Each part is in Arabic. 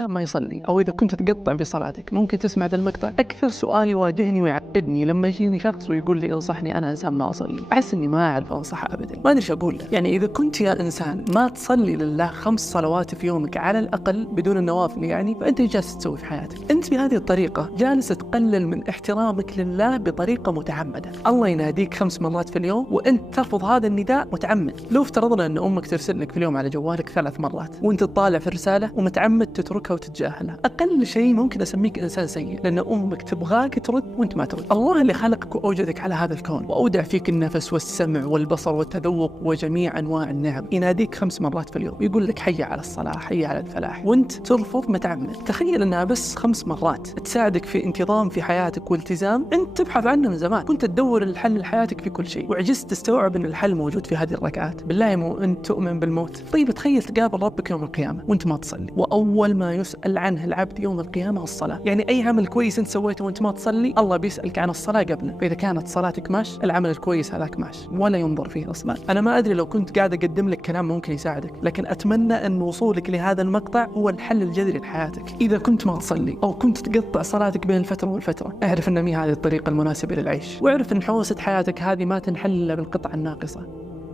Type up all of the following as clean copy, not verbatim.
الإنسان ما يصلي أو إذا كنت تقطع بصلاتك ممكن تسمع ذا المقطع. أكثر سؤال يواجهني ويعقدني لما يجيني شخص ويقول لي انصحني، أنا إنسان ما أصلي، أحس إني ما أعرف أنصحه أبدا، ما أدري إيش أقول له. يعني إذا كنت يا إنسان ما تصلي لله 5 صلوات في يومك على الأقل بدون النوافل يعني، فأنت جالس تسوي في حياتك؟ أنت بهذه الطريقة جالس تقلل من احترامك لله بطريقة متعمدة. الله يناديك 5 مرات في اليوم وأنت ترفض هذا النداء متعمد. لو افترضنا أن أمك ترسل لك في اليوم على جوالك 3 مرات وأنت تطالع في الرسالة ومتعمد تتركها وتتجاهلها، أقل شيء ممكن أسميك إنسان سيء، لأن أمك تبغاك ترد وأنت ما ترد. الله اللي خلقك وأوجدك على هذا الكون وأودع فيك النفس والسمع والبصر والتذوق وجميع أنواع النعم، يناديك 5 مرات في اليوم ويقول لك حي على الصلاة حي على الفلاح، وأنت ترفض متعمد. تخيل أنها بس 5 مرات تساعدك في انتظام في حياتك والتزام أنت تبحث عنه من زمان. كنت تدور الحل لحياتك في كل شيء وعجزت تستوعب أن الحل موجود في هذه الركعات. بالله مو أنت تؤمن بالموت؟ طيب تخيل تقابل ربك يوم القيامة وأنت ما تصلي، وأول ما يسأل عنه العبد يوم القيامة الصلاة. يعني أي عمل كويس أنت سويته وأنت ما تصلي الله بيسألك عن الصلاة قبله، فإذا كانت صلاتك ماش العمل الكويس هذاك ماش ولا ينظر فيه أصلا. أنا ما أدري لو كنت قاعد أقدم لك كلام ممكن يساعدك، لكن أتمنى أن وصولك لهذا المقطع هو الحل الجذري لحياتك. إذا كنت ما تصلي أو كنت تقطع صلاتك بين الفترة والفترة، اعرف أن هذه الطريقة المناسبة للعيش، واعرف أن حوسة حياتك هذه ما تنحل إلا بالقطعة الناقصة،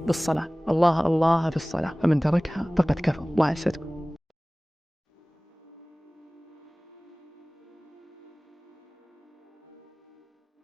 بالصلاة. الله الله بالصلاة، فمن تركها فقد كفر. الله يسعدكم.